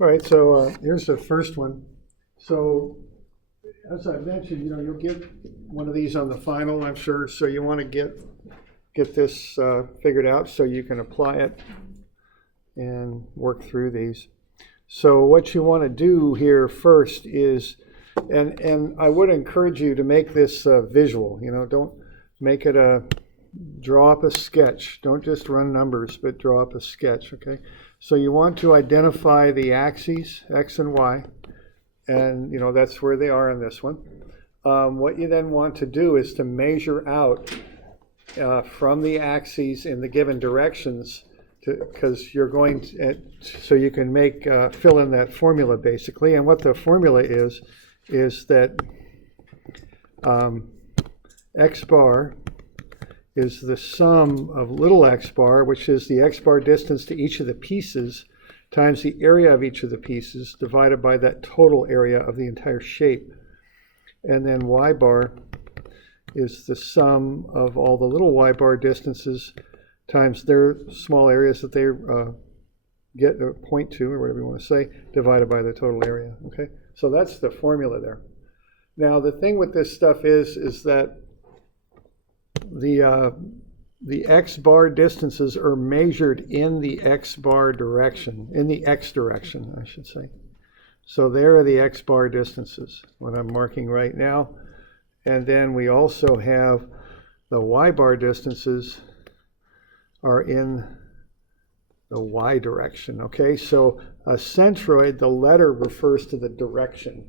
All right, so here's the first one. So as I mentioned, you'll get one of these on the final, I'm sure. So you want to get this figured out so you can apply it and work through these. So what you want to do here first is, and I would encourage you to make this visual. Don't make it draw up a sketch. Don't just run numbers, but draw up a sketch, okay? So you want to identify the axes, X and Y, and that's where they are in this one. What you then want to do is to measure out from the axes in the given directions, because you're going to, so you can make fill in that formula basically. And what the formula is that X bar is the sum of little x bar, which is the x bar distance to each of the pieces, times the area of each of the pieces, divided by that total area of the entire shape. And then y bar is the sum of all the little y bar distances times their small areas that they get or point to, or whatever you want to say, divided by the total area. Okay, so that's the formula there. Now the thing with this stuff is that the x bar distances are measured in the x bar direction, in the x direction, I should say. So there are the x bar distances, what I'm marking right now. And then we also have the y bar distances are in the y direction, okay? So a centroid, the letter refers to the direction.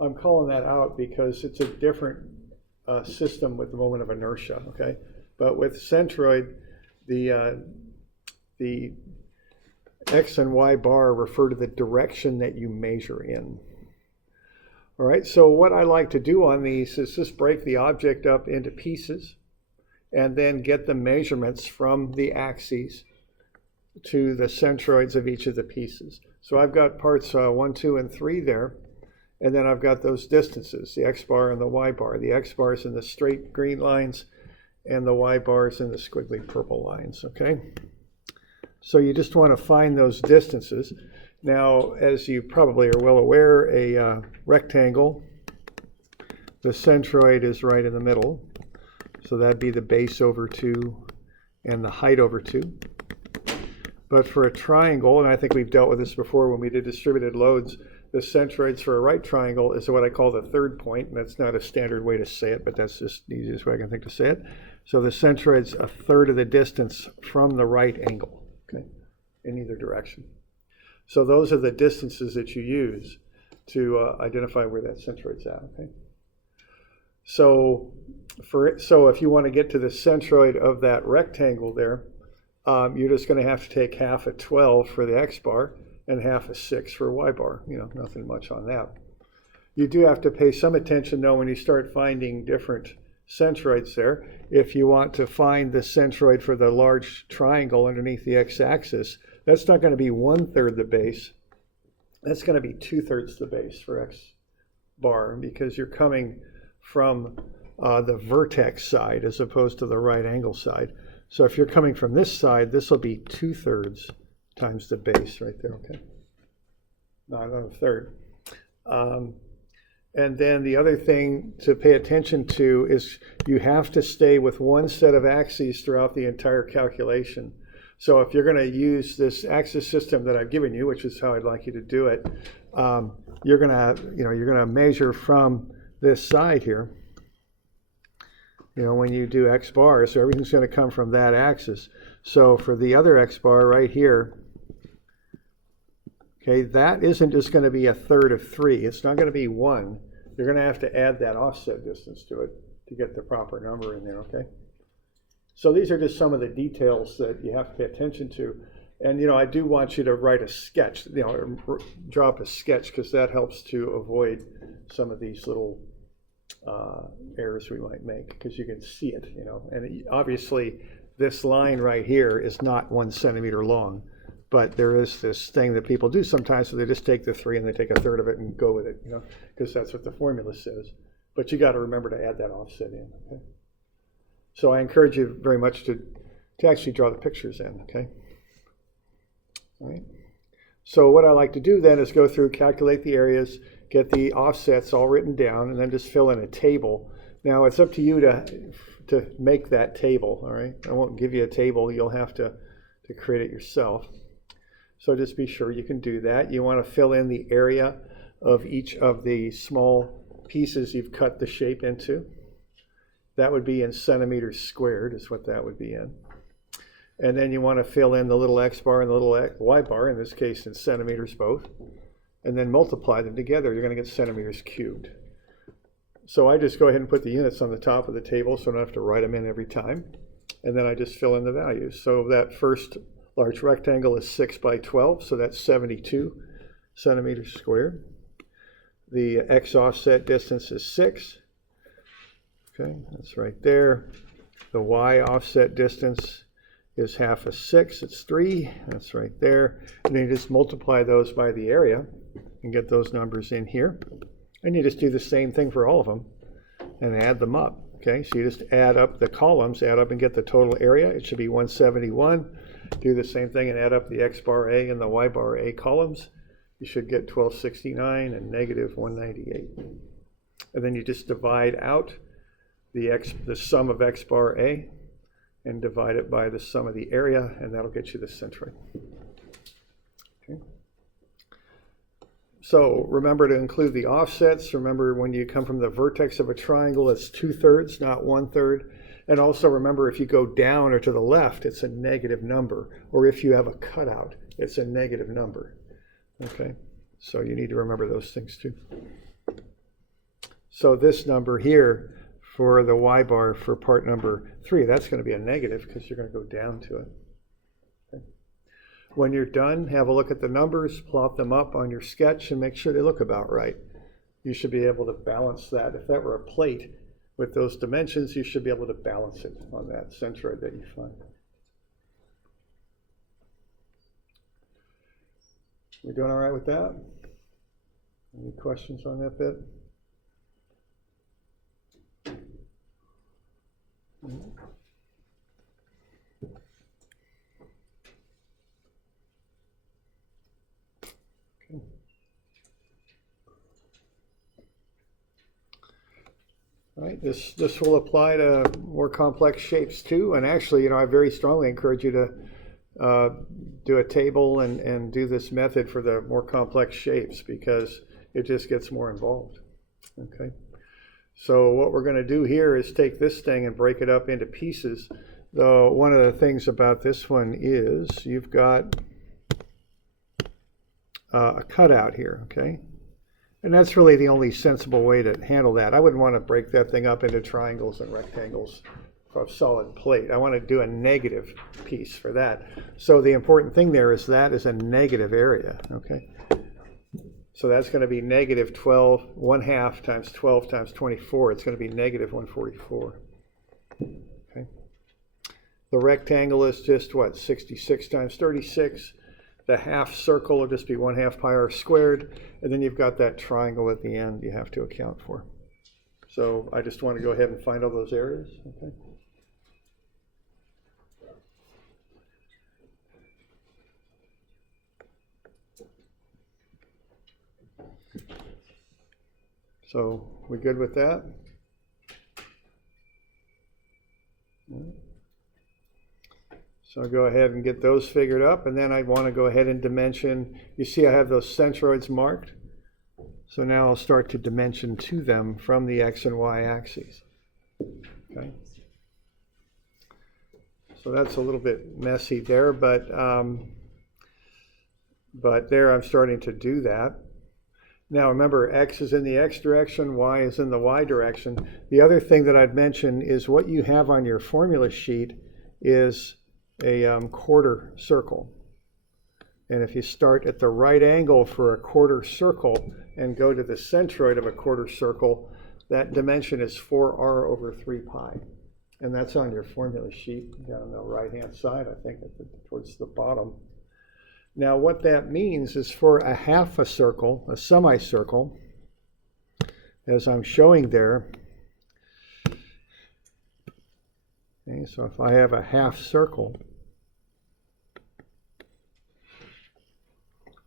I'm calling that out because it's a different system with the moment of inertia, okay? But with centroid, the x and y bar refer to the direction that you measure in. All right, so what I like to do on these is just break the object up into pieces and then get the measurements from the axes to the centroids of each of the pieces. So I've got parts 1, 2, and 3 there. And then I've got those distances, the x bar and the y bar. The x bar is in the straight green lines, and the y bar is in the squiggly purple lines, okay? So you just want to find those distances. Now, as you probably are well aware, a rectangle, the centroid is right in the middle. So that'd be the base over 2 and the height over 2. But for a triangle, and I think we've dealt with this before when we did distributed loads, the centroids for a right triangle is what I call the third point. And that's not a standard way to say it, but that's just the easiest way I can think to say it. So the centroid's a third of the distance from the right angle, okay, in either direction. So those are the distances that you use to identify where that centroid's at, okay? So if you want to get to the centroid of that rectangle there, you're just going to have to take half of 12 for the x bar and half of 6 for y bar. Nothing much on that. You do have to pay some attention though when you start finding different centroids there. If you want to find the centroid for the large triangle underneath the x-axis, that's not going to be 1/3 the base. That's going to be 2/3 the base for x bar, because you're coming from the vertex side as opposed to the right angle side. So if you're coming from this side, this will be 2/3 times the base right there, okay? Not a third. And then the other thing to pay attention to is you have to stay with one set of axes throughout the entire calculation. So if you're going to use this axis system that I've given you, which is how I'd like you to do it, you're going to measure from this side here. When you do x bar, so everything's going to come from that axis. So for the other x bar right here, okay, that isn't just going to be 1/3 of 3. It's not going to be 1. You're going to have to add that offset distance to it to get the proper number in there, okay? So these are just some of the details that you have to pay attention to. And, I do want you to write a sketch, draw up a sketch, because that helps to avoid some of these little errors we might make, because you can see it, And obviously, this line right here is not 1 centimeter long. But there is this thing that people do sometimes, so they just take the 3 and they take 1/3 of it and go with it, because that's what the formula says. But you got to remember to add that offset in, okay? So I encourage you very much to actually draw the pictures in, okay? All right. So what I like to do then is go through, calculate the areas, get the offsets all written down, and then just fill in a table. Now it's up to you to make that table, all right? I won't give you a table, you'll have to create it yourself. So just be sure you can do that. You want to fill in the area of each of the small pieces you've cut the shape into. That would be in centimeters squared is what that would be in. And then you want to fill in the little x bar and the little y bar, in this case in centimeters both, and then multiply them together. You're going to get centimeters cubed. So I just go ahead and put the units on the top of the table so I don't have to write them in every time. And then I just fill in the values. So that first large rectangle is 6 by 12, so that's 72 centimeters squared. The x offset distance is 6. Okay, that's right there. The y offset distance is half of 6, it's 3, that's right there. And then you just multiply those by the area and get those numbers in here. And you just do the same thing for all of them and add them up. Okay, so you just add up the columns, add up and get the total area. It should be 171. Do the same thing and add up the x bar A and the y bar A columns. You should get 1269 and negative 198. And then you just divide out the sum of x bar A and divide it by the sum of the area, and that'll get you the centroid. Okay. So remember to include the offsets. Remember when you come from the vertex of a triangle, it's 2/3, not 1/3. And also remember if you go down or to the left, it's a negative number. Or if you have a cutout, it's a negative number. Okay, so you need to remember those things too. So this number here, for the y bar for part number 3, that's going to be a negative because you're going to go down to it. Okay. When you're done, have a look at the numbers, plot them up on your sketch, and make sure they look about right. You should be able to balance that. If that were a plate with those dimensions, you should be able to balance it on that centroid that you find. We doing all right with that? Any questions on that bit? Okay. All right, this will apply to more complex shapes too. And actually, I very strongly encourage you to do a table and do this method for the more complex shapes because it just gets more involved. Okay. So what we're going to do here is take this thing and break it up into pieces. Though one of the things about this one is you've got a cutout here, okay? And that's really the only sensible way to handle that. I wouldn't want to break that thing up into triangles and rectangles of solid plate. I want to do a negative piece for that. So the important thing there is that is a negative area, okay? So that's going to be negative 12, 1/2 times 12 times 24. It's going to be negative 144. Okay. The rectangle is just what, 66 times 36. The half circle will just be 1/2 pi r squared. And then you've got that triangle at the end you have to account for. So I just want to go ahead and find all those areas. Okay. So we good with that? So I'll go ahead and get those figured up, and then I want to go ahead and dimension. You see I have those centroids marked. So now I'll start to dimension to them from the x and y axes. Okay. So that's a little bit messy there, but there I'm starting to do that. Now remember, x is in the x direction, y is in the y direction. The other thing that I'd mention is what you have on your formula sheet is a quarter circle. And if you start at the right angle for a quarter circle and go to the centroid of a quarter circle, that dimension is 4r over 3 pi. And that's on your formula sheet down on the right-hand side, I think, towards the bottom. Now what that means is for a half a circle, a semicircle, as I'm showing there, okay, so if I have a half circle,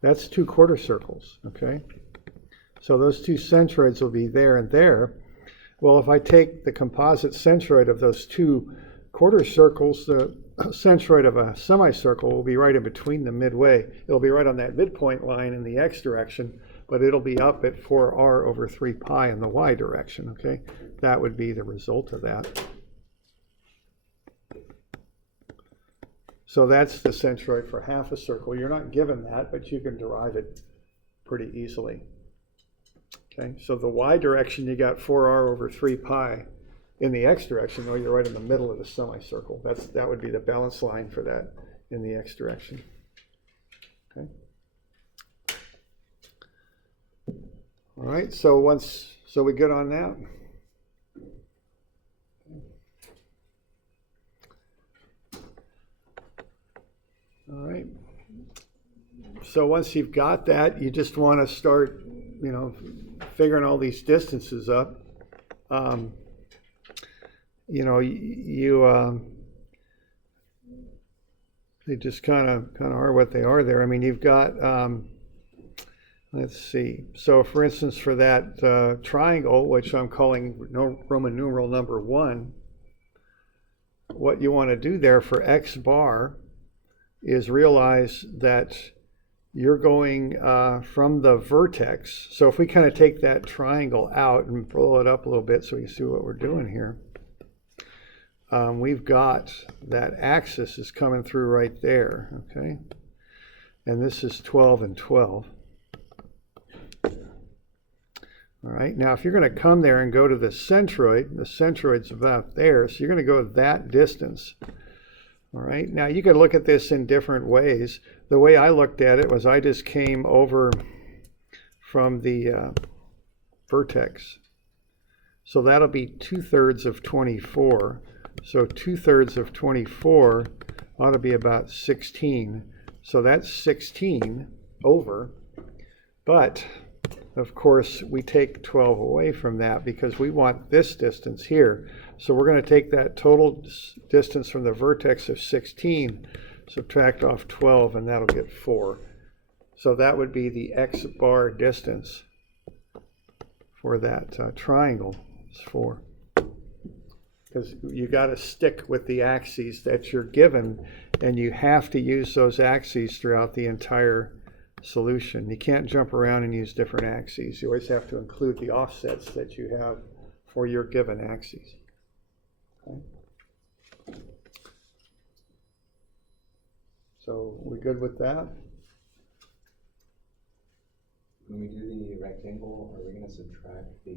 That's 2 quarter circles, okay? So those 2 centroids will be there and there. Well, if I take the composite centroid of those 2 quarter circles, the centroid of a semicircle will be right in between them midway. It'll be right on that midpoint line in the x direction, but it'll be up at 4r over 3 pi in the y direction, okay? That would be the result of that. So that's the centroid for half a circle. You're not given that, but you can derive it pretty easily. Okay, so the y direction, you got 4r over 3 pi. In the x direction, though, you're right in the middle of the semicircle. That would be the balance line for that in the x direction. Okay. All right, so we good on that? All right. So once you've got that, you just want to start, figuring all these distances up. They just kind of are what they are there. I mean, you've got, let's see. So for instance, for that triangle, which I'm calling Roman numeral number 1, what you want to do there for x bar is realize that you're going from the vertex. So if we kind of take that triangle out and blow it up a little bit so you see what we're doing here. We've got that axis is coming through right there, okay? And this is 12 and 12. All right, now if you're going to come there and go to the centroid's about there, so you're going to go that distance. All right, now you can look at this in different ways. The way I looked at it was I just came over from the vertex. So that'll be 2/3 of 24. So 2/3 of 24 ought to be about 16. So that's 16 over. But, of course, we take 12 away from that because we want this distance here. So we're going to take that total distance from the vertex of 16, subtract off 12, and that'll get 4. So that would be the x bar distance for that triangle. It's 4. Because you got to stick with the axes that you're given, and you have to use those axes throughout the entire solution. You can't jump around and use different axes. You always have to include the offsets that you have for your given axes. Okay. So we good with that? When we do the rectangle, are we going to subtract the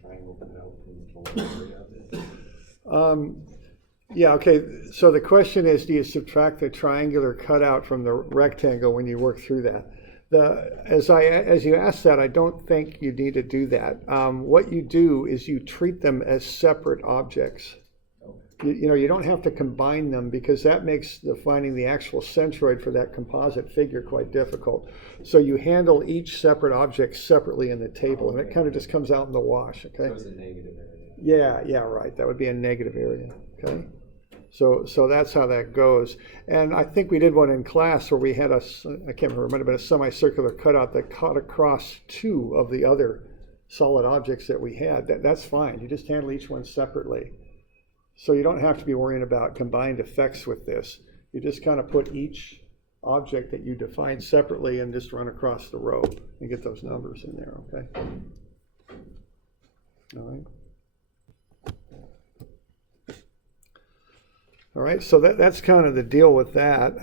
triangle cut out from the total area of it? Yeah, okay. So the question is, do you subtract the triangular cutout from the rectangle when you work through that? As you ask that, I don't think you need to do that. What you do is you treat them as separate objects. You don't have to combine them because that makes finding the actual centroid for that composite figure quite difficult. So you handle each separate object separately in the table, and it kind of just comes out in the wash. Okay. So it's a negative area. Yeah, right. That would be a negative area. Okay. So that's how that goes. And I think we did one in class where we had I can't remember, it might have been a semicircular cutout that cut across 2 of the other solid objects that we had. That's fine. You just handle each one separately. So you don't have to be worrying about combined effects with this. You just kind of put each object that you define separately and just run across the row and get those numbers in there, okay? All right. All right, so that's kind of the deal with that.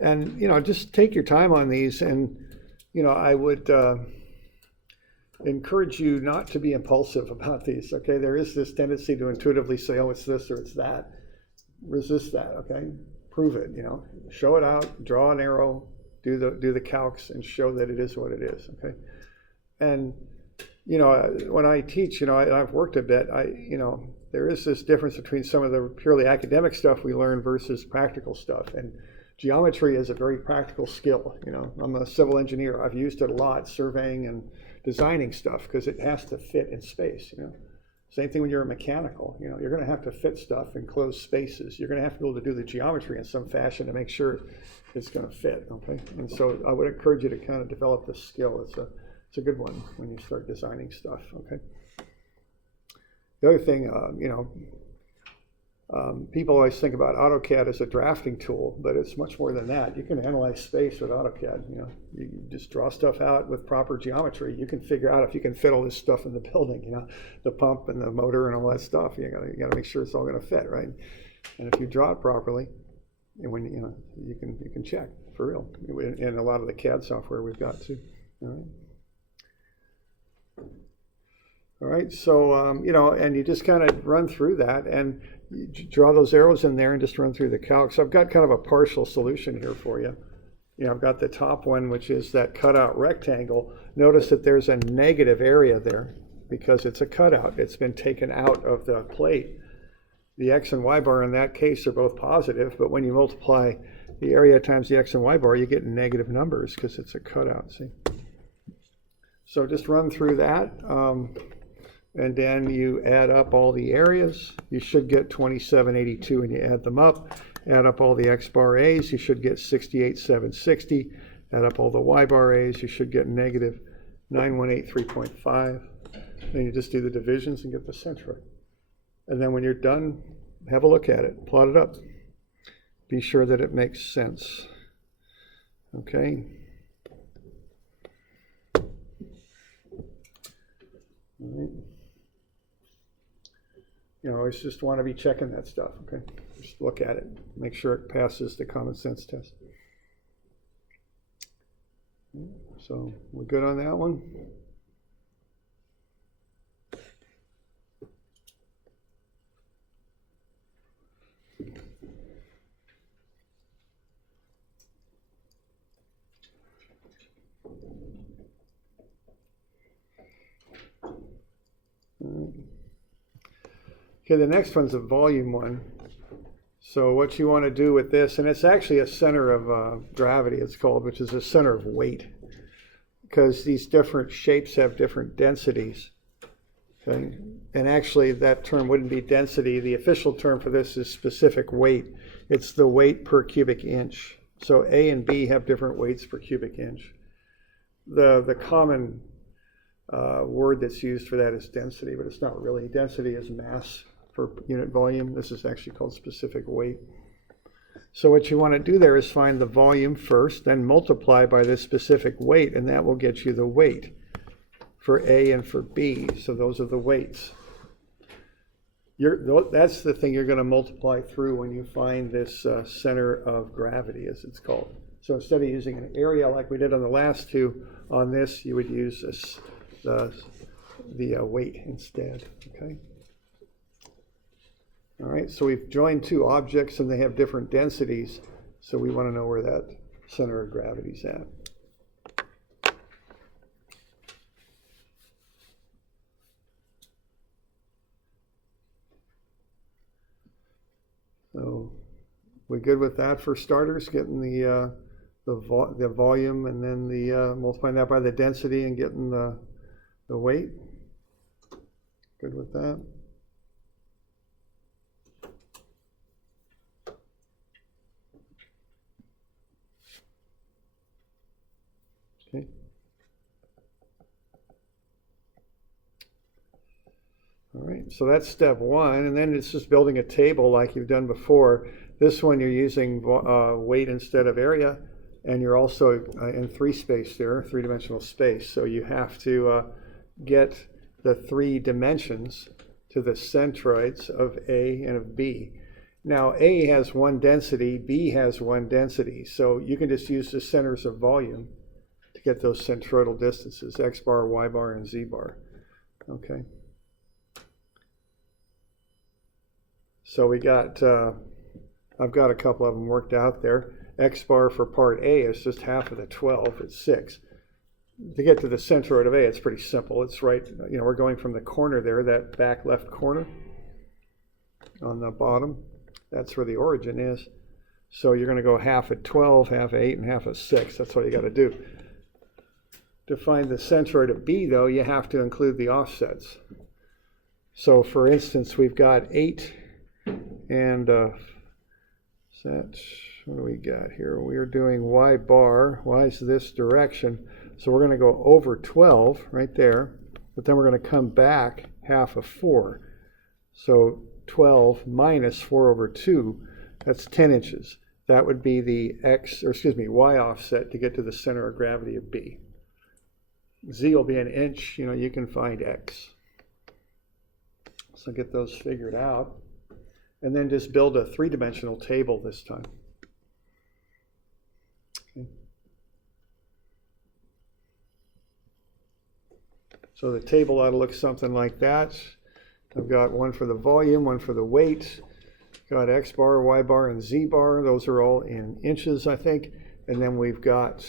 And, just take your time on these. And, I would encourage you not to be impulsive about these, okay? There is this tendency to intuitively say, oh, it's this or it's that. Resist that, okay? Prove it, Show it out, draw an arrow, do the calcs, and show that it is what it is, okay? And, when I teach, I've worked a bit, there is this difference between some of the purely academic stuff we learn versus practical stuff. And geometry is a very practical skill. I'm a civil engineer. I've used it a lot, surveying and designing stuff, because it has to fit in space. Same thing when you're a mechanical. You're going to have to fit stuff in closed spaces. You're going to have to be able to do the geometry in some fashion to make sure it's going to fit. Okay, and so I would encourage you to kind of develop this skill. It's a good one when you start designing stuff. Okay. The other thing, people always think about AutoCAD as a drafting tool, but it's much more than that. You can analyze space with AutoCAD. You just draw stuff out with proper geometry. You can figure out if you can fit all this stuff in the building. The pump and the motor and all that stuff. You got to make sure it's all going to fit, right? And if you draw it properly, and when you can check for real. And a lot of the CAD software we've got too. All right. All right, so, and you just kind of run through that and you draw those arrows in there and just run through the calc. So I've got kind of a partial solution here for you. I've got the top one, which is that cutout rectangle. Notice that there's a negative area there because it's a cutout. It's been taken out of the plate. The X and Y bar in that case are both positive, but when you multiply the area times the X and Y bar, you get negative numbers because it's a cutout, see? So just run through that. And then you add up all the areas. You should get 2782 and you add them up. Add up all the X bar A's, you should get 68760. Add up all the Y bar A's, you should get negative 9183.5. Then you just do the divisions and get the centroid. And then when you're done, have a look at it, plot it up. Be sure that it makes sense. Okay. All right. Always just want to be checking that stuff, okay? Just look at it, make sure it passes the common sense test. So we're good on that one? All right. Okay, the next one's a volume one. So what you want to do with this, and it's actually a center of gravity, it's called, which is a center of weight, because these different shapes have different densities. Okay, and actually that term wouldn't be density. The official term for this is specific weight. It's the weight per cubic inch. So A and B have different weights per cubic inch. The common word that's used for that is density, but it's not really. Density is mass per unit volume. This is actually called specific weight. So what you want to do there is find the volume first, then multiply by this specific weight, and that will get you the weight for A and for B. So those are the weights. That's the thing you're going to multiply through when you find this center of gravity, as it's called. So instead of using an area like we did on the last two, on this you would use the weight instead. Okay. All right, so we've joined two objects and they have different densities, so we want to know where that center of gravity is at. So we good with that for starters, getting the volume and then the multiplying that by the density and getting the weight? Good with that? Okay. All right, so that's step one, and then it's just building a table like you've done before. This one you're using weight instead of area, and you're also in three-dimensional space. So you have to get the 3 dimensions to the centroids of A and of B. Now A has one density, B has one density, so you can just use the centers of volume to get those centroidal distances, X bar, Y bar, and Z bar. Okay. So we got, I've got a couple of them worked out there. X bar for part A is just half of the 12, it's 6. To get to the centroid of A, it's pretty simple. It's right, we're going from the corner there, that back left corner on the bottom. That's where the origin is. So you're going to go half at 12, half at 8, and half at 6. That's what you got to do. To find the centroid of B, though, you have to include the offsets. So for instance, we've got 8 and what do we got here? We're doing y bar. Y is this direction. So we're going to go over 12 right there, but then we're going to come back half of 4. So 12 minus 4 over 2, that's 10 inches. That would be the y offset to get to the center of gravity of B. Z will be an inch, you can find X. So get those figured out. And then just build a 3-dimensional table this time. Okay. So the table ought to look something like that. I've got one for the volume, one for the weight. Got X bar, Y bar, and Z bar. Those are all in inches, I think. And then we've got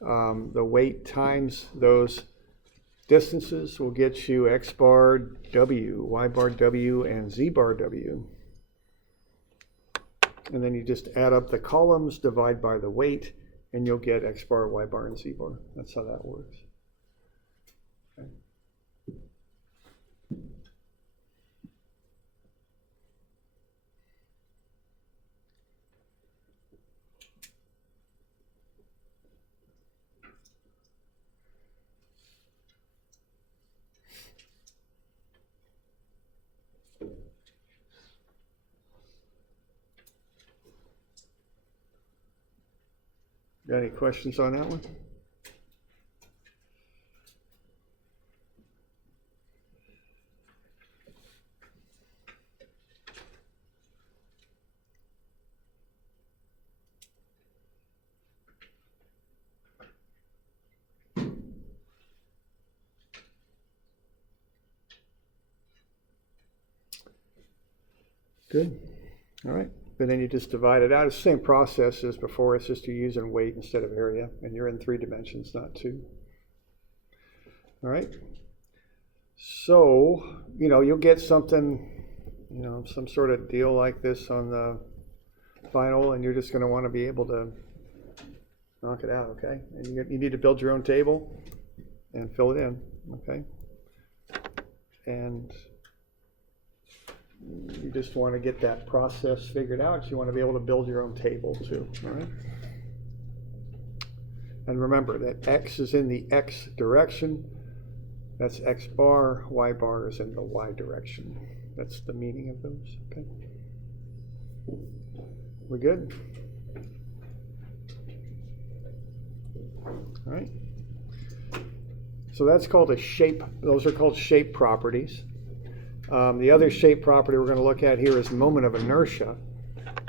the weight times those distances will get you X bar W, Y bar W, and Z bar W. And then you just add up the columns, divide by the weight, and you'll get X bar, Y bar, and Z bar. That's how that works. Okay. Got any questions on that one? Good. All right. But then you just divide it out. It's the same process as before. It's just you're using weight instead of area, and you're in 3 dimensions, not 2. All right. So, you'll get something, some sort of deal like this on the final, and you're just going to want to be able to knock it out, okay? And you need to build your own table and fill it in, okay? And you just want to get that process figured out. You want to be able to build your own table too, all right? And remember that X is in the X direction. That's X bar. Y bar is in the Y direction. That's the meaning of those, okay? We good? All right. So that's called a shape. Those are called shape properties. The other shape property we're going to look at here is moment of inertia.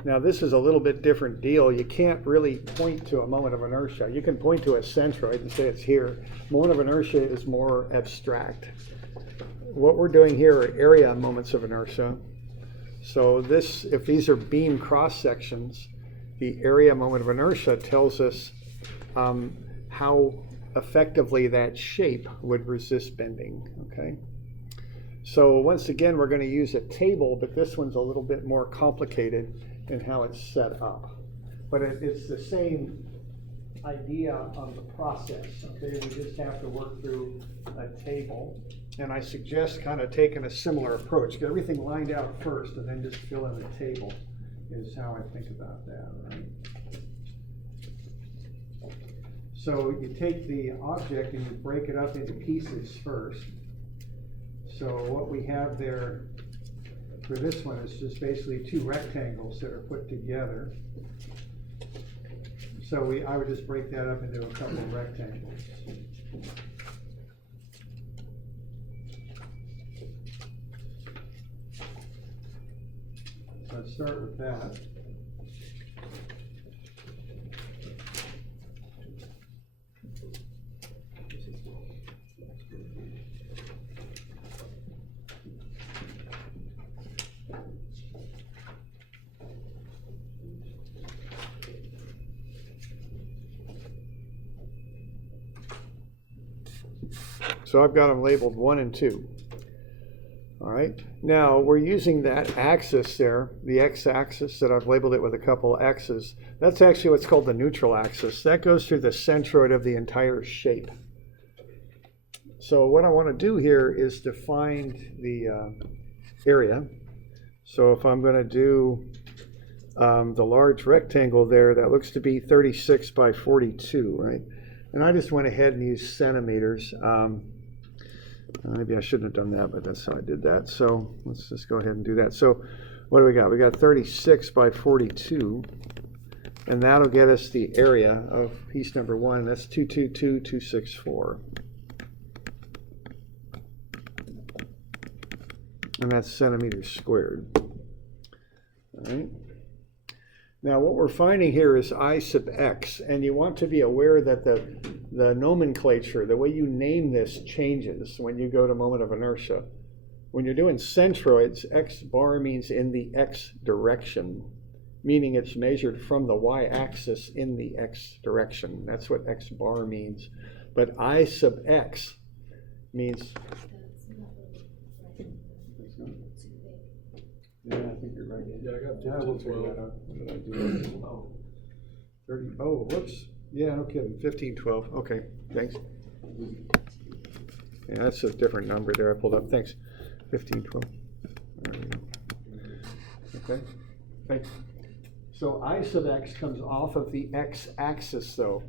Now this is a little bit different deal. You can't really point to a moment of inertia. You can point to a centroid and say it's here. Moment of inertia is more abstract. What we're doing here are area moments of inertia. So if these are beam cross sections, the area moment of inertia tells us how effectively that shape would resist bending, okay? So once again, we're going to use a table, but this one's a little bit more complicated in how it's set up. But it's the same idea of the process, okay? We just have to work through a table. And I suggest kind of taking a similar approach. Get everything lined out first and then just fill in the table is how I think about that, right? So you take the object and you break it up into pieces first. So what we have there for this one is just basically 2 rectangles that are put together. So I would just break that up into a couple of rectangles. So let's start with that. So I've got them labeled 1 and 2. All right. Now we're using that axis there, the x-axis that I've labeled it with a couple X's. That's actually what's called the neutral axis. That goes through the centroid of the entire shape. So what I want to do here is to find the area. So if I'm going to do the large rectangle there, that looks to be 36 by 42, right? And I just went ahead and used centimeters. Maybe I shouldn't have done that, but that's how I did that. So let's just go ahead and do that. So what do we got? We got 36 by 42, and that'll get us the area of piece number 1, and that's 222,264. And that's centimeters squared. All right. Now what we're finding here is I sub x, and you want to be aware that the nomenclature, the way you name this, changes when you go to moment of inertia. When you're doing centroids, x bar means in the x direction, meaning it's measured from the y-axis in the x direction. That's what x bar means. But I sub x means... Yeah, I think you're right. Yeah, I got We'll figure that out. What did I do? Oh, 30. Oh, whoops. Yeah, no kidding. 1512. Okay, thanks. Yeah, that's a different number there I pulled up. Thanks. 1512. There we go. Okay. Thanks. So I sub x comes off of the x-axis, though.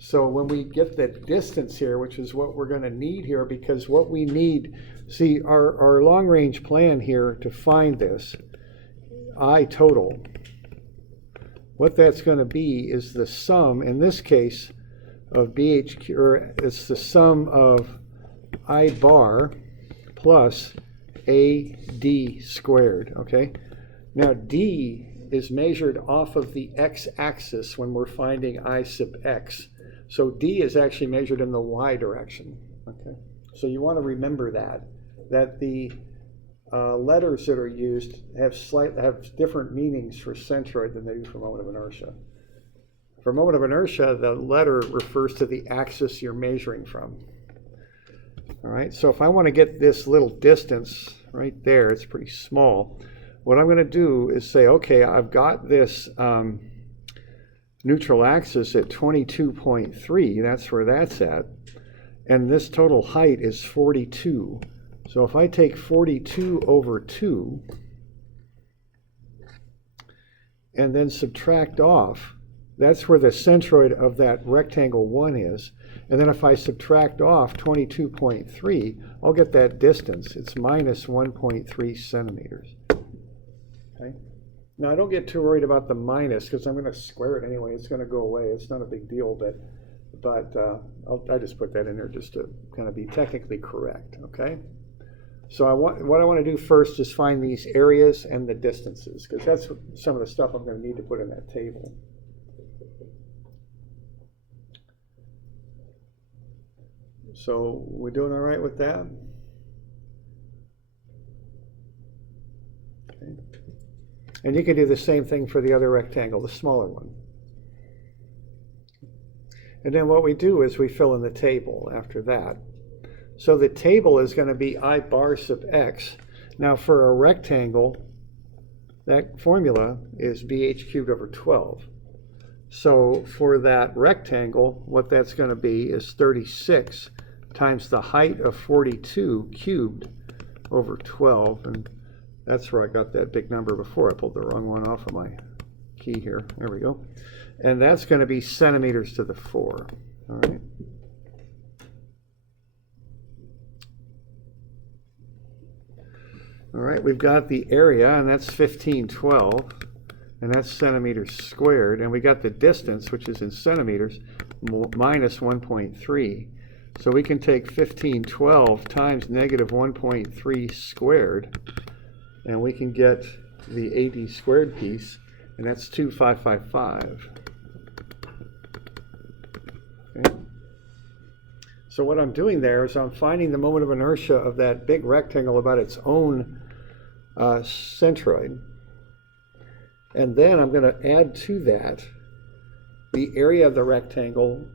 So when we get the distance here, which is what we're going to need here, because what we need, see, our long-range plan here to find this, I total, what that's going to be is the sum, in this case, of BHQ, or it's the sum of I bar plus AD squared, okay? Now, D is measured off of the x-axis when we're finding I sub x. So D is actually measured in the y direction, okay? So you want to remember that the letters that are used have different meanings for centroid than they do for moment of inertia. For moment of inertia, the letter refers to the axis you're measuring from. All right, so if I want to get this little distance right there, it's pretty small. What I'm going to do is say, okay, I've got this neutral axis at 22.3, that's where that's at, and this total height is 42. So if I take 42 over 2 and then subtract off, that's where the centroid of that rectangle 1 is. And then if I subtract off 22.3, I'll get that distance. It's minus 1.3 centimeters. Okay. Now I don't get too worried about the minus because I'm going to square it anyway. It's going to go away. It's not a big deal, but I just put that in there just to kind of be technically correct. Okay. So what I want to do first is find these areas and the distances, because that's some of the stuff I'm going to need to put in that table. So we're doing all right with that? Okay. And you can do the same thing for the other rectangle, the smaller one. And then what we do is we fill in the table after that. So the table is going to be I bar sub x. Now for a rectangle, that formula is BH cubed over 12. So for that rectangle, what that's going to be is 36 times the height of 42 cubed over 12. And that's where I got that big number before. I pulled the wrong one off of my key here. There we go. And that's going to be centimeters to the 4. All right. All right, we've got the area, and that's 1512, and that's centimeters squared. And we got the distance, which is in centimeters, minus 1.3. So we can take 1512 times negative 1.3 squared, and we can get the AD squared piece, and that's 2555. Okay. So what I'm doing there is I'm finding the moment of inertia of that big rectangle about its own centroid. And then I'm going to add to that the area of the rectangle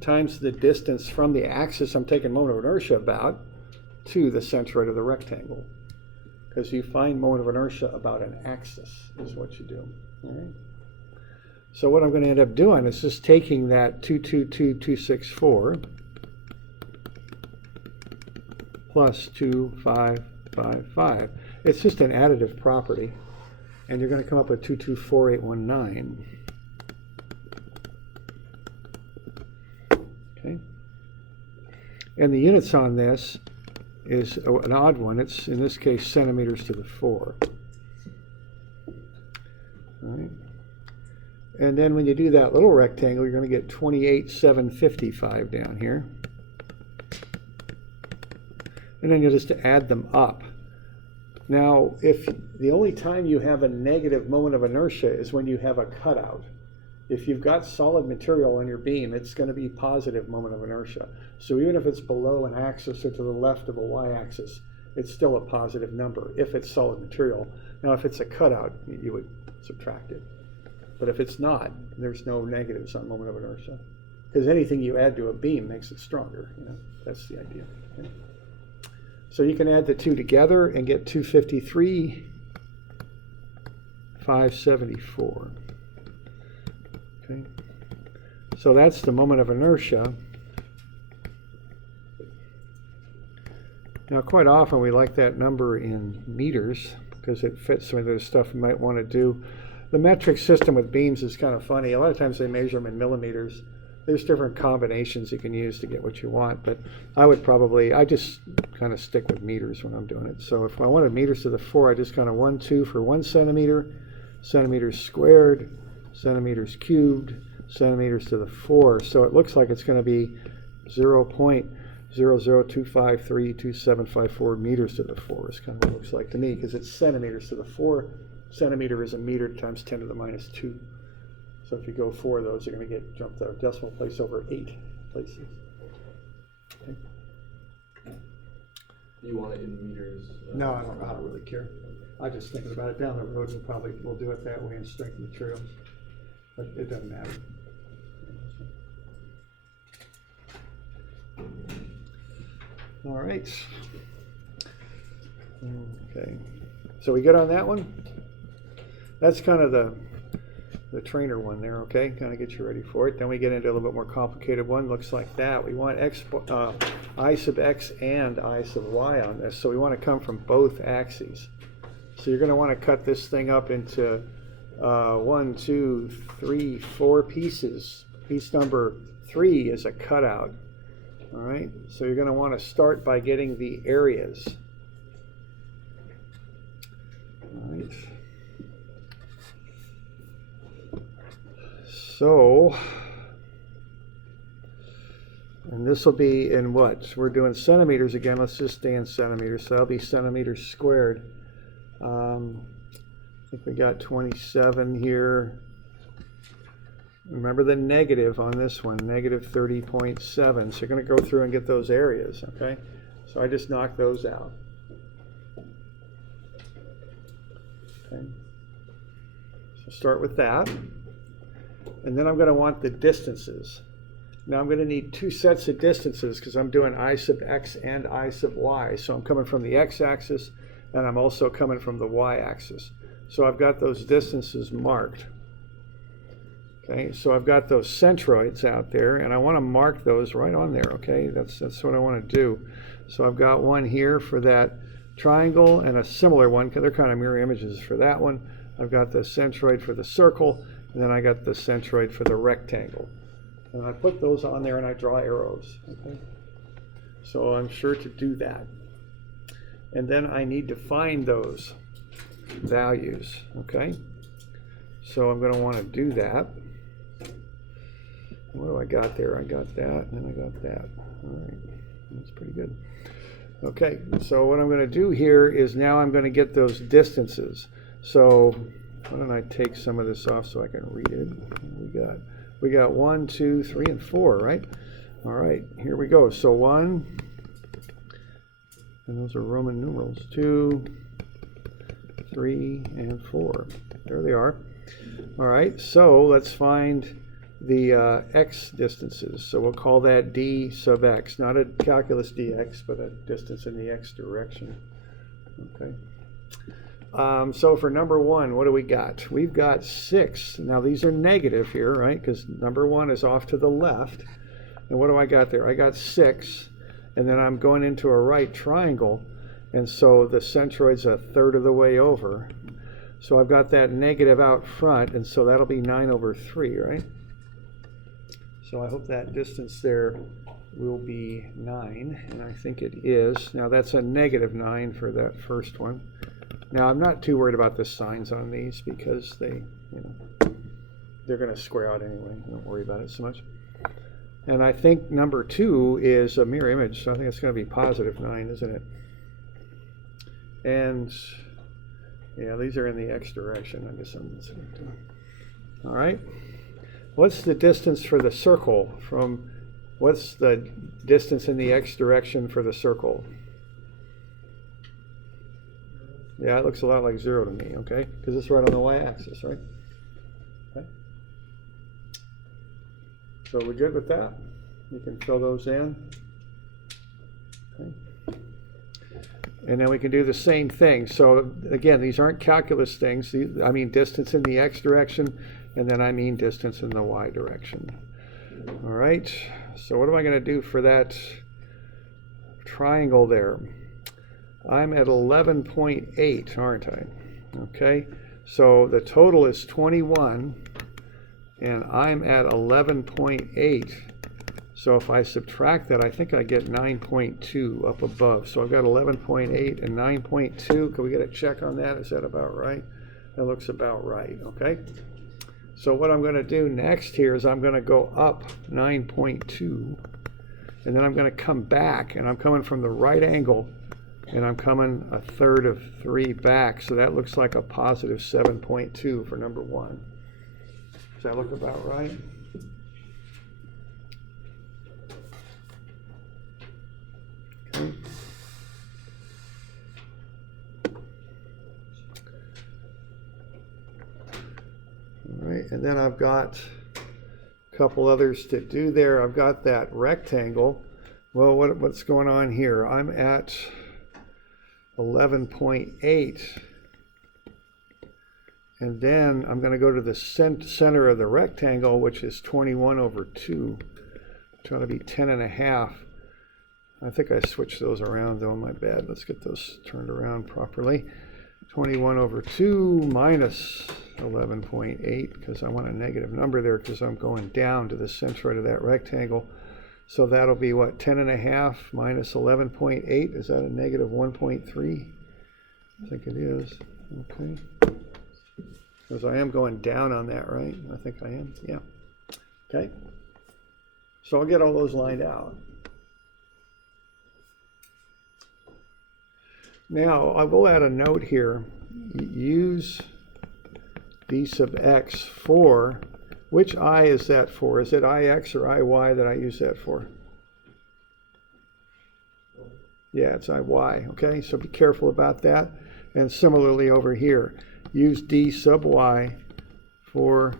times the distance from the axis I'm taking moment of inertia about to the centroid of the rectangle. Because you find moment of inertia about an axis is what you do. All right? So what I'm going to end up doing is just taking that 222,264 plus 2, 5, 5, 5. It's just an additive property. And you're going to come up with 224819. Okay. And the units on this is an odd one. It's, in this case, centimeters to the 4. All right. And then when you do that little rectangle, you're going to get 28,755 down here. And then you'll just add them up. Now, if the only time you have a negative moment of inertia is when you have a cutout. If you've got solid material on your beam, it's going to be positive moment of inertia. So even if it's below an axis or to the left of a y-axis, it's still a positive number if it's solid material. Now, if it's a cutout, you would subtract it. But if it's not, there's no negatives on moment of inertia. Because anything you add to a beam makes it stronger. You know, that's the idea. Okay. So you can add the two together and get 253, 574. Okay. So that's the moment of inertia. Now, quite often we like that number in meters because it fits some of the stuff we might want to do. The metric system with beams is kind of funny. A lot of times they measure them in millimeters. There's different combinations you can use to get what you want, but I just kind of stick with meters when I'm doing it. So if I wanted meters to the 4, I just kind of 1, 2 for 1 centimeter, centimeters squared, centimeters cubed, centimeters to the 4. So it looks like it's going to be 0.002532754 meters to the 4 is kind of what it looks like to me, because it's centimeters to the 4. Centimeter is a meter times 10 to the minus 2. So if you go 4 of those, you're going to jump the decimal place over 8 places. Okay. Do you want it in meters? No, I don't really care. I'm just thinking about it down the road, and probably we'll do it that way in strength materials. But it doesn't matter. All right. Okay. So we good on that one? That's kind of the trainer one there, okay? Kind of get you ready for it. Then we get into a little bit more complicated one. Looks like that. We want I sub x and I sub y on this. So we want to come from both axes. So you're going to want to cut this thing up into 1, 2, 3, 4 pieces. Piece number 3 is a cutout. All right? So you're going to want to start by getting the areas. All right. So, and this will be in what? We're doing centimeters again. Let's just stay in centimeters. So that'll be centimeters squared. I think we got 27 here. Remember the negative on this one, negative 30.7. So you're going to go through and get those areas, okay? So I just knocked those out. Okay. So start with that. And then I'm going to want the distances. Now I'm going to need 2 sets of distances because I'm doing I sub x and I sub y. So I'm coming from the x-axis and I'm also coming from the y-axis. So I've got those distances marked. Okay, so I've got those centroids out there and I want to mark those right on there, okay? That's what I want to do. So I've got one here for that triangle and a similar one, because they're kind of mirror images for that one. I've got the centroid for the circle, and then I got the centroid for the rectangle. And I put those on there and I draw arrows, okay? So I'm sure to do that. And then I need to find those values, okay? So I'm going to want to do that. What do I got there? I got that, and I got that. All right, that's pretty good. Okay, so what I'm going to do here is now I'm going to get those distances. So why don't I take some of this off so I can read it? We got 1, 2, 3, and 4, right? All right, here we go. So 1, and those are Roman numerals. 2, 3, and 4. There they are. All right, so let's find the x distances. So we'll call that d sub x, not a calculus dx, but a distance in the x direction. Okay. So for number 1, what do we got? We've got 6. Now these are negative here, right? Because number 1 is off to the left. And what do I got there? I got 6. and then I'm going into a right triangle, and so the centroid's a third of the way over. So I've got that negative out front, and so that'll be 9 over 3, right? So I hope that distance there will be 9, and I think it is. Now that's a negative 9 for that first one. Now I'm not too worried about the signs on these because they're going to square out anyway. Don't worry about it so much. And I think number 2 is a mirror image, so I think it's going to be positive 9, isn't it? And yeah, these are in the x direction. I guess I'm listening to. All right. What's the distance for the circle from? What's the distance in the x direction for the circle? Yeah, it looks a lot like 0 to me. Okay, because it's right on the y-axis, right? Okay. So we're good with that? You can fill those in. Okay. And then we can do the same thing. So again, these aren't calculus things. I mean distance in the x direction, and then I mean distance in the y direction. All right. So what am I going to do for that triangle there? I'm at 11.8, aren't I? Okay. So the total is 21. And I'm at 11.8. So if I subtract that, I think I get 9.2 up above. So I've got 11.8 and 9.2. Can we get a check on that? Is that about right? That looks about right, okay? So what I'm going to do next here is I'm going to go up 9.2. And then I'm going to come back. And I'm coming from the right angle. And I'm coming a third of 3 back. So that looks like a positive 7.2 for number 1. Does that look about right? Okay. All right, and then I've got a couple others to do there. I've got that rectangle. Well, what's going on here? I'm at 11.8. And then I'm going to go to the center of the rectangle, which is 21 over 2. It's ought to be 10.5. I think I switched those around, though. My bad. Let's get those turned around properly. 21 over 2 minus 11.8, because I want a negative number there because I'm going down to the centroid of that rectangle. So that'll be what, 10.5 minus 11.8? Is that a negative 1.3? I think it is. Okay. Because I am going down on that, right? I think I am, yeah. Okay. So I'll get all those lined out. Now, I will add a note here. Use d sub x for, which I is that for? Is it ix or iy that I use that for? Yeah, it's iy, okay? So be careful about that. And similarly over here. Use d sub y for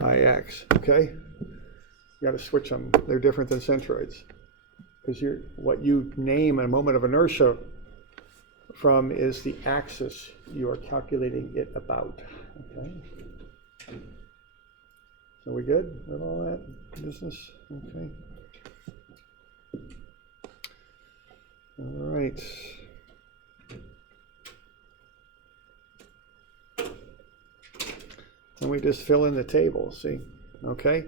ix, okay? You got to switch them. They're different than centroids. Because what you name a moment of inertia from is the axis you are calculating it about, okay? So we good with all that business? Okay. All right. And we just fill in the table, see? Okay?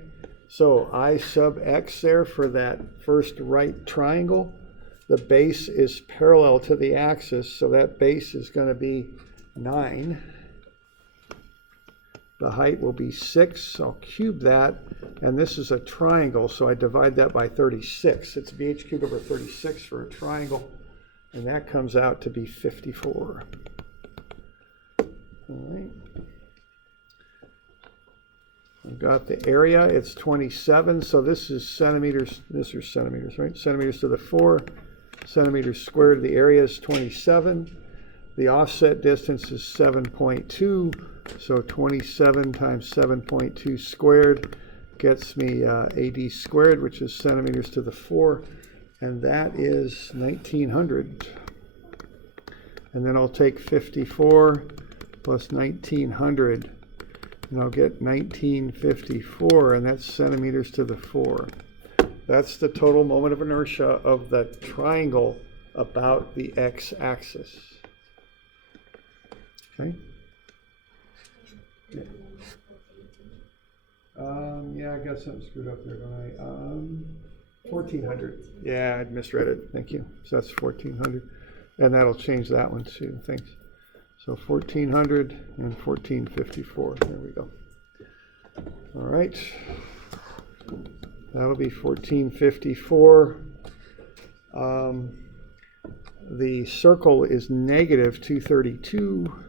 So I sub x there for that first right triangle. The base is parallel to the axis, so that base is going to be 9. The height will be 6. I'll cube that, and this is a triangle, so I divide that by 36. It's bh cubed over 36 for a triangle, and that comes out to be 54. All right. I've got the area, it's 27, so this is centimeters, this is centimeters, right? Centimeters to the 4, centimeters squared, the area is 27. The offset distance is 7.2, so 27 times 7.2 squared gets me AD squared, which is centimeters to the 4, and that is 1900. And then I'll take 54 plus 1900, and I'll get 1954, and that's centimeters to the 4. That's the total moment of inertia of the triangle about the x-axis. Okay? Yeah. Yeah, I got something screwed up there, don't I? 1400. Yeah, I'd misread it. Thank you. So that's 1400. And that'll change that one too. Thanks. So 1400 and 1454. There we go. All right. That'll be 1454. The circle is negative 232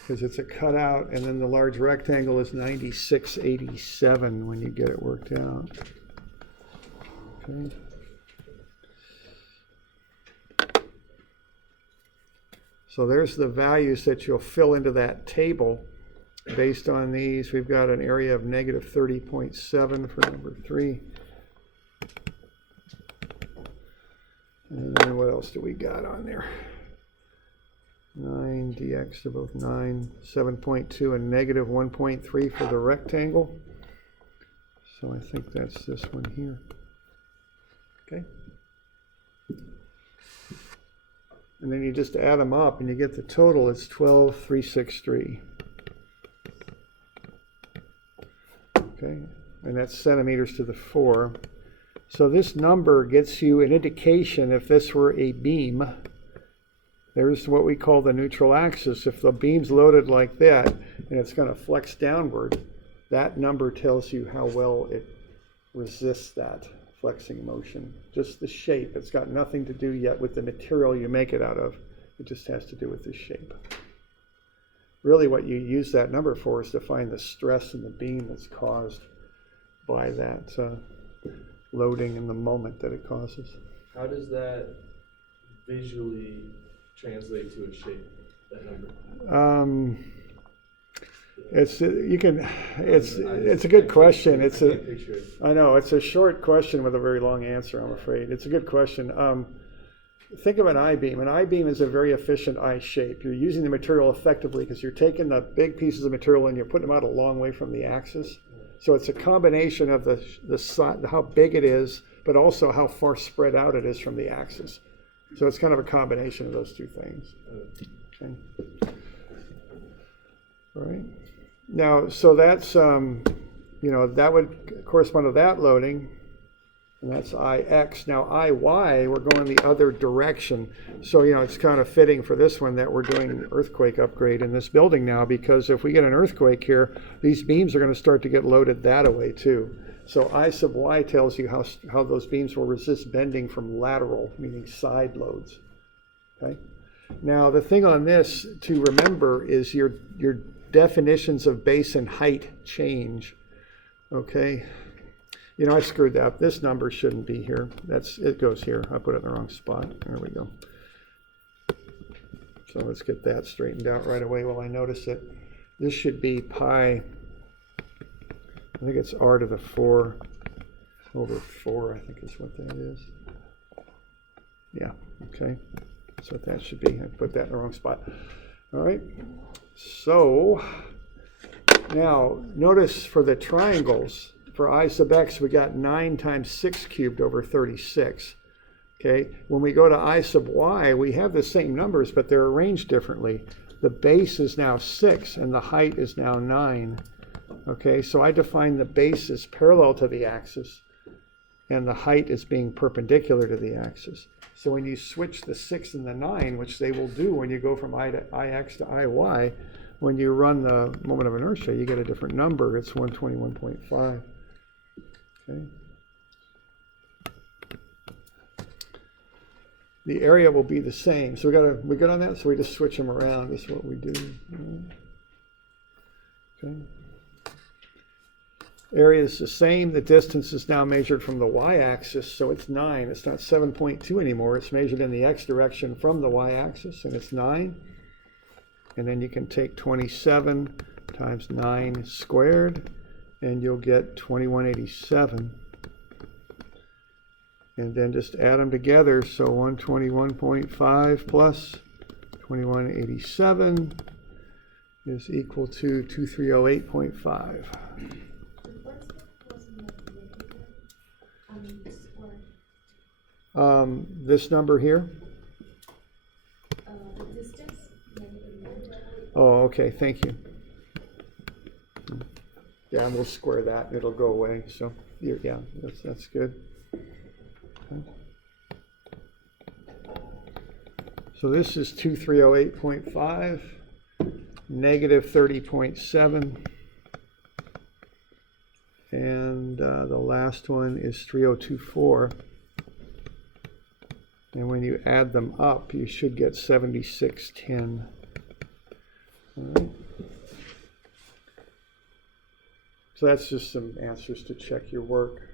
because it's a cutout, and then the large rectangle is 9687 when you get it worked out. Okay. So there's the values that you'll fill into that table. Based on these, we've got an area of negative 30.7 for number 3. And then what else do we got on there? 9 dx, they're both 9, 7.2, and negative 1.3 for the rectangle. So I think that's this one here. Okay. And then you just add them up and you get the total. It's 12,363. Okay, and that's centimeters to the 4. So this number gets you an indication if this were a beam. There's what we call the neutral axis. If the beam's loaded like that and it's going to flex downward, that number tells you how well it resists that flexing motion. Just the shape. It's got nothing to do yet with the material you make it out of. It just has to do with the shape. Really what you use that number for is to find the stress in the beam that's caused by that loading and the moment that it causes. How does that visually translate to a shape, that number? It's a good question. I know it's a short question with a very long answer, I'm afraid. It's a good question. Think of an I-beam. An I-beam is a very efficient I shape. You're using the material effectively because you're taking the big pieces of material and you're putting them out a long way from the axis. So it's a combination of the how big it is, but also how far spread out it is from the axis. So it's kind of a combination of those two things. Okay. All right. Now, so that's that would correspond to that loading. And that's IX. Now IY, we're going the other direction. So, it's kind of fitting for this one that we're doing an earthquake upgrade in this building now, because if we get an earthquake here, these beams are going to start to get loaded that way too. So I sub Y tells you how those beams will resist bending from lateral, meaning side loads. Okay. Now the thing on this to remember is your definitions of base and height change. Okay. I screwed that up. This number shouldn't be here. It goes here. I put it in the wrong spot. There we go. So let's get that straightened out right away while I notice it. This should be pi. I think it's r to the 4 over 4, I think is what that is. Yeah, okay. That's what that should be. I put that in the wrong spot. All right. So now notice for the triangles, for I sub x, we got 9 times 6 cubed over 36. Okay, when we go to I sub y, we have the same numbers, but they're arranged differently. The base is now 6 and the height is now 9. Okay, so I define the base as parallel to the axis and the height as being perpendicular to the axis. So when you switch the 6 and the 9, which they will do when you go from Ix to Iy, when you run the moment of inertia, you get a different number. It's 121.5. Okay. The area will be the same. So we good on that? So we just switch them around. That's what we do. Okay. Area is the same. The distance is now measured from the y-axis, so it's 9. It's not 7.2 anymore. It's measured in the x direction from the y-axis, and it's 9. And then you can take 27 times 9 squared, and you'll get 2187. And then just add them together. So 121.5 plus 2187 is equal to 2308.5. square? This number here? The distance, -1. Oh, okay, thank you. Yeah, and we'll square that, and it'll go away, so, yeah, that's good. Okay. So this is 2308.5, negative 30.7, and the last one is 3024. And when you add them up, you should get 7610. All right. So that's just some answers to check your work.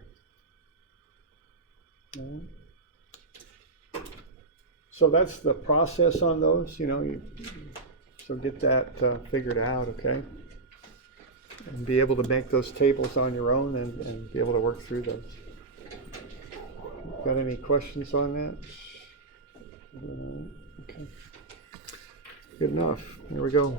All right. So that's the process on those, so get that figured out, okay? And be able to make those tables on your own and be able to work through those. Got any questions on that? Okay. Good enough. Here we go.